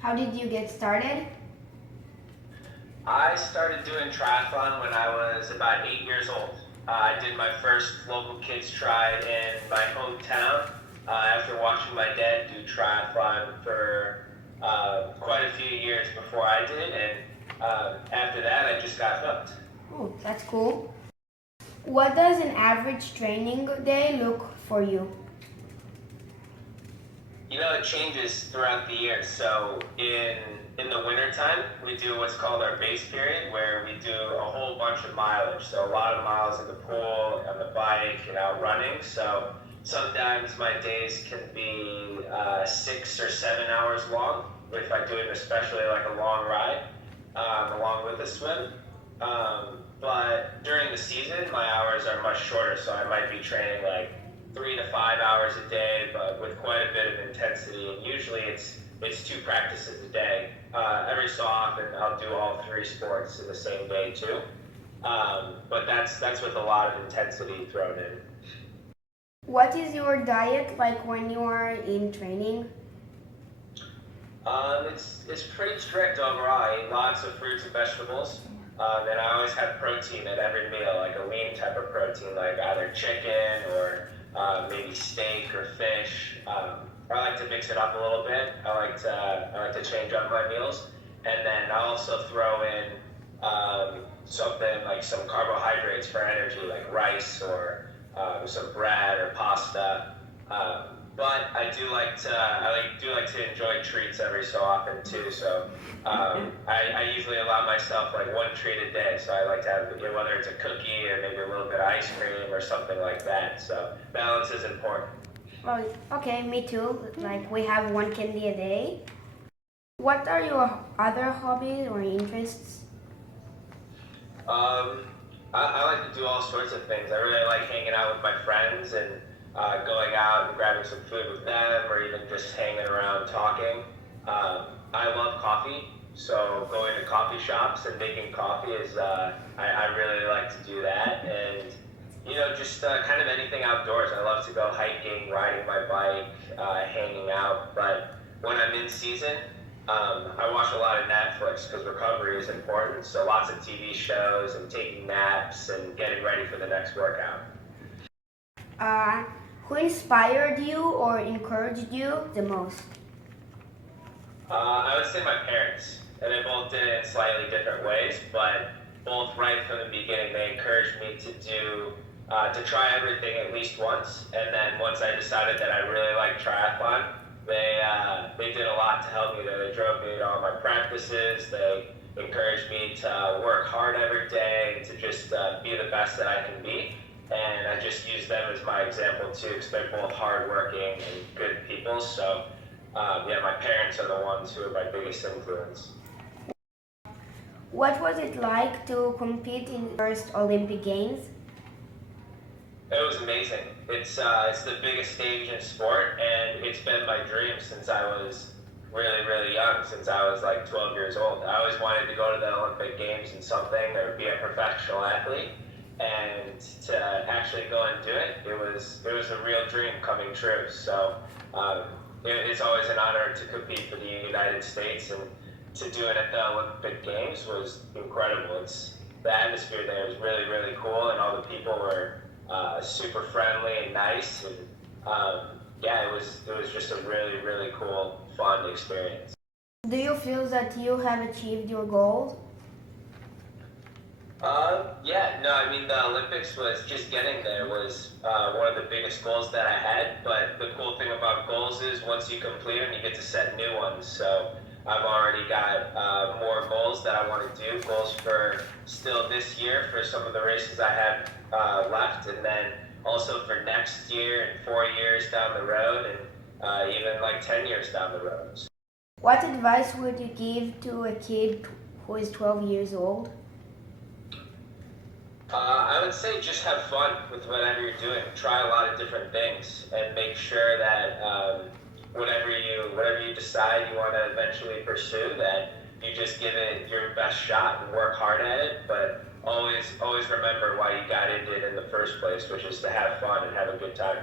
How did you get started? I started doing triathlon when I was about 8 years old. I did my first local kids tri in my hometown after watching my dad do triathlon for quite a few years before I did, and after that I just got hooked. Oh, that's cool. What does an average training day look for you? It changes throughout the year. So in the wintertime, we do what's called our base period, where we do a whole bunch of mileage. So a lot of miles in the pool, on the bike, and out running. So sometimes my days can be 6 or 7 hours long if I do it, especially like a long ride, along with a swim. But during the season, my hours are much shorter, so I might be training like 3 to 5 hours a day, but with quite a bit of intensity. And usually it's 2 practices a day. Every so often, I'll do all 3 sports in the same day too. But that's with a lot of intensity thrown in. What is your diet like when you are in training? It's pretty strict overall. I eat lots of fruits and vegetables. And I always have protein at every meal, like a lean type of protein, like either chicken or maybe steak or fish. I like to mix it up a little bit. I like to change up my meals, and then I also throw in something like some carbohydrates for energy, like rice or some bread or pasta. But I do like to enjoy treats every so often too. So I usually allow myself like 1 treat a day. So I like to have, whether it's a cookie or maybe a little bit of ice cream or something like that. So balance is important. Oh, okay, me too. Like we have one candy a day. What are your other hobbies or interests? I like to do all sorts of things. I really like hanging out with my friends and going out and grabbing some food with them, or even just hanging around talking. I love coffee, so going to coffee shops and making coffee is, I really like to do that. And, just kind of anything outdoors. I love to go hiking, riding my bike, hanging out. But when I'm in season, I watch a lot of Netflix because recovery is important. So lots of TV shows and taking naps and getting ready for the next workout. Who inspired you or encouraged you the most? I would say my parents, and they both did it in slightly different ways, but both right from the beginning, they encouraged me to try everything at least once. And then once I decided that I really liked triathlon, they did a lot to help me there. They drove me to all my practices. They encouraged me to work hard every day and to just be the best that I can be. And I just use them as my example too, because they're both hardworking and good people. So my parents are the ones who are my biggest influence. What was it like to compete in the first Olympic Games? It was amazing. It's the biggest stage in sport, and it's been my dream since I was really, really young, since I was like 12 years old. I always wanted to go to the Olympic Games in something or be a professional athlete. And to actually go and do it, it was a real dream coming true. So it's always an honor to compete for the United States, and to do it at the Olympic Games was incredible. The atmosphere there was really, really cool, and all the people were super friendly and nice. And it was just a really, really cool, fun experience. Do you feel that you have achieved your goals? The Olympics was just getting there was one of the biggest goals that I had. But the cool thing about goals is once you complete them, you get to set new ones. So I've already got more goals that I want to do, goals for still this year for some of the races I have left, and then also for next year and 4 years down the road, and even like 10 years down the road. What advice would you give to a kid who is 12 years old? I would say just have fun with whatever you're doing. Try a lot of different things, and make sure that whatever you decide you want to eventually pursue, that you just give it your best shot and work hard at it. But always remember why you got into it in the first place, which is to have fun and have a good time.